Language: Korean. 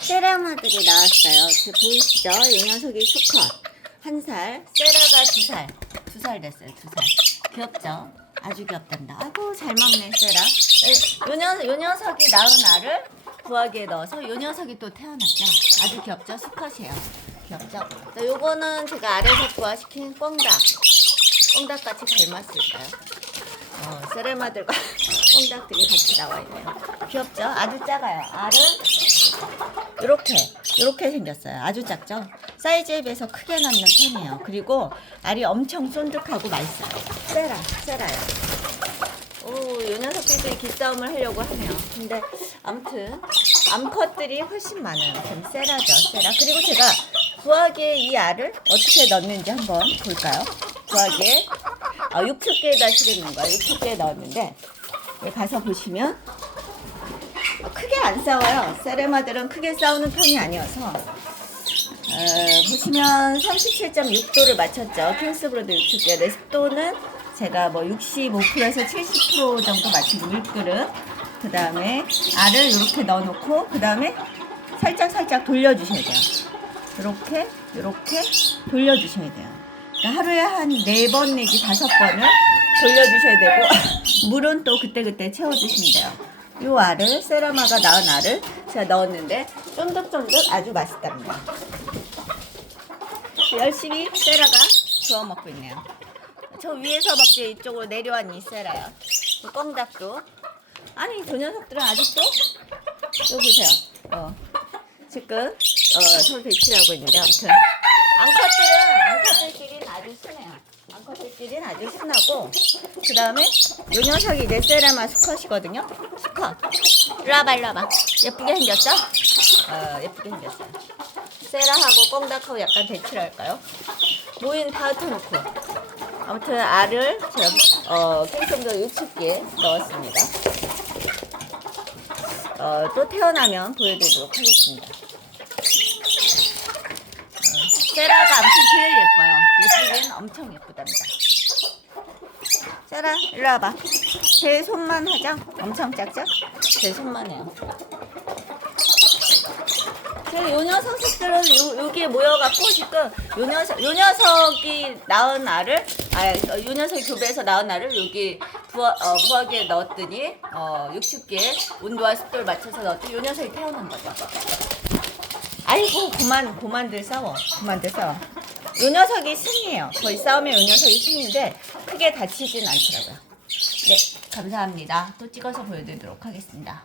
세라마들이 나왔어요. 지금 보이시죠? 이 녀석이 수컷 1살, 세라가 2살. 2살 됐어요. 2살. 귀엽죠? 아주 귀엽단다. 아이고 잘 먹네 세라. 요 녀석이 낳은 알을 부화기에 넣어서 요 녀석이 또 태어났죠. 아주 귀엽죠? 수컷이에요. 귀엽죠? 자, 요거는 제가 알에서 부화시킨 꽁닭같이 닮았을까요? 세레마들과 꽁닭들이 같이 나와 있네요. 귀엽죠? 아주 작아요. 알은 이렇게 생겼어요. 아주 작죠? 사이즈에 비해서 크게 낳는 편이에요. 그리고 알이 엄청 쫀득하고 맛있어요. 세라요. 요 녀석들이 기싸움을 하려고 하네요. 근데 아무튼 암컷들이 훨씬 많아요. 좀 세라죠, 세라. 그리고 제가 부화기에 이 알을 어떻게 넣는지 한번 볼까요? 부화기에 60개에다 실은 거예요. 60개에 넣었는데 여기 가서 보시면 크게 안 싸워요. 세레마들은 크게 싸우는 편이 아니어서 보시면 37.6도를 맞췄죠. 킹스브로드 60개. 습도는 제가 뭐 65%에서 70% 정도 맞춘 물그릇. 그 다음에 알을 이렇게 넣어놓고 그 다음에 살짝 돌려주셔야 돼요. 이렇게 돌려주셔야 돼요. 그러니까 하루에 한 4번 내지 5번을 돌려주셔야 되고 물은 또 그때 채워주시면 돼요. 요 알을 세라마가 낳은 알을 제가 넣었는데 쫀득쫀득 아주 맛있답니다. 열심히 세라가 구워 먹고 있네요. 저 위에서 먹지 이쪽으로 내려온 이 세라요. 꽁닭도 아니 저 녀석들은 아직도 여기 보세요. 지금 서로 대치하고 있는데 아무튼 암컷들끼리는 아주 순해요. 암컷들끼리는 아주 순하고 그 다음에 요 녀석이 이제 세라마 수컷이거든요. 수컷 일로 와봐. 예쁘게 생겼죠? 예쁘게 생겼어요. 세라하고 꽁닭하고 약간 대치를 할까요? 모인 다 흩어놓고 아무튼 알을 제가 킹송도 60개 넣었습니다. 또 태어나면 보여드리도록 하겠습니다. 세라가 아무튼 제일 예뻐요. 예쁘긴 엄청 예쁘답니다. 세라 일로 와봐. 제 손만 하죠? 엄청 작죠? 제 손만 해요. 제가 요 녀석 색들은 여기에 모여갖고 지금 요 녀석이 낳은 알을 요 녀석이 교배에서 낳은 알을 여기 부화기에 넣었더니 60개 온도와 습도를 맞춰서 넣었더니 요 녀석이 태어난 거죠. 아이고 그만들 싸워. 요 녀석이 승이에요. 거의 싸우면 요 녀석이 승인데 크게 다치진 않더라고요. 네, 감사합니다. 또 찍어서 보여드리도록 하겠습니다.